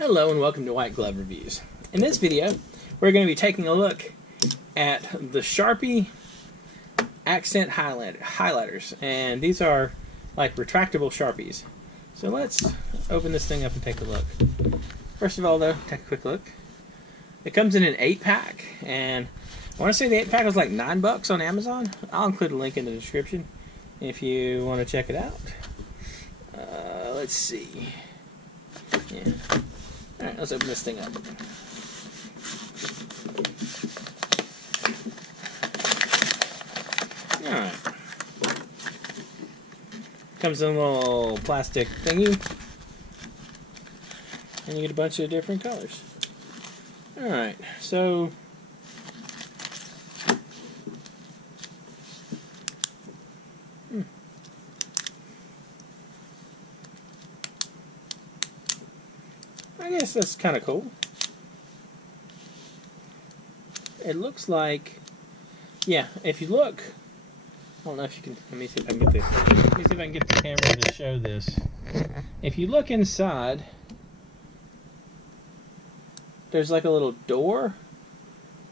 Hello and welcome to White Glove Reviews. In this video, we're going to be taking a look at the Sharpie accent highlighters, and these are like retractable Sharpies. So let's open this thing up and take a look. First of all though, take a quick look. It comes in an 8-pack, and I want to say the 8-pack was like $9 on Amazon. I'll include a link in the description if you want to check it out. Let's see. Yeah. Alright, let's open this thing up. Alright. Comes in a little plastic thingy. And you get a bunch of different colors. Alright, so I guess that's kind of cool. It looks like, yeah, if you look, I don't know if you can, let me see if I can get the camera to show this. If you look inside, there's like a little door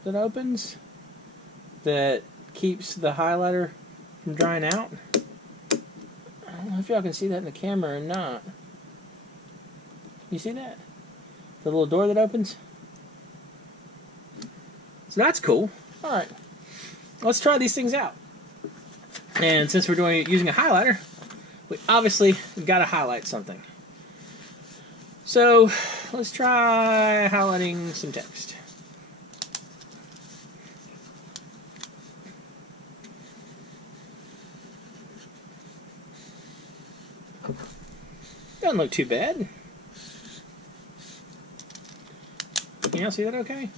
that opens that keeps the highlighter from drying out. I don't know if y'all can see that in the camera or not. You see that? The little door that opens? So that's cool. Alright. Let's try these things out. And since we're using a highlighter, we obviously got to highlight something. So let's try highlighting some text. Doesn't look too bad. Can y'all see that okay?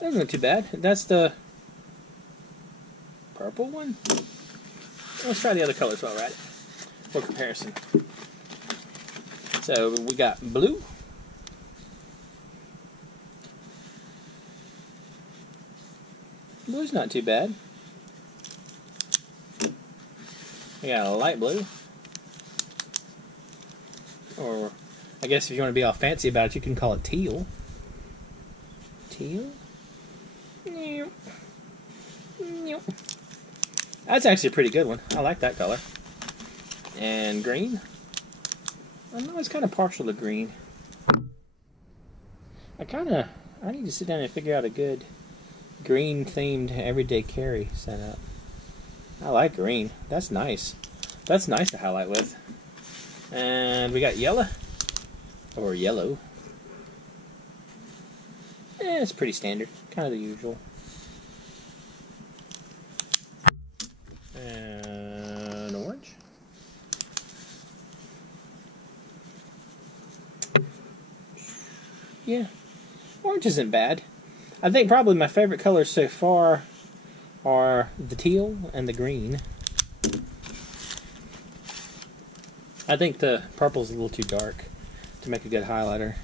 Doesn't look too bad. That's the purple one. Let's try the other colors while we're at it for comparison. So we got blue. Blue's not too bad. We got a light blue. Or, I guess if you want to be all fancy about it, you can call it teal. Teal? That's actually a pretty good one. I like that color. And green. I'm always kind of partial to green. I need to sit down and figure out a good green-themed everyday carry setup. I like green. That's nice. That's nice to highlight with. And we got yellow. Or yellow. It's pretty standard. Kind of the usual. And orange. Yeah. Orange isn't bad. I think probably my favorite colors so far are the teal and the green. I think the purple's a little too dark to make a good highlighter.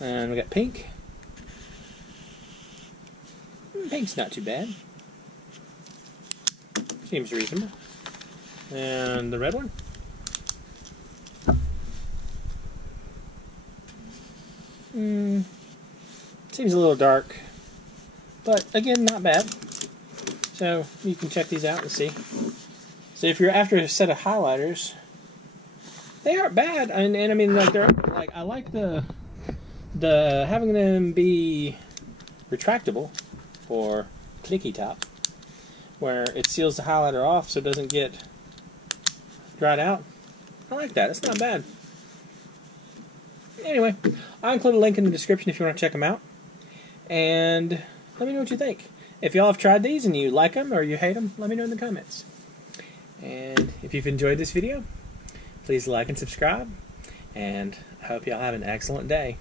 And we got pink. Pink's not too bad. Seems reasonable. And the red one. Seems a little dark. But again, not bad. So you can check these out and see. So if you're after a set of highlighters, they aren't bad. And I mean, like I like the having them be retractable or clicky top, where it seals the highlighter off so it doesn't get dried out. I like that. It's not bad. Anyway, I'll include a link in the description if you want to check them out. And let me know what you think. If y'all have tried these and you like them or you hate them, let me know in the comments. And if you've enjoyed this video, please like and subscribe. And I hope y'all have an excellent day.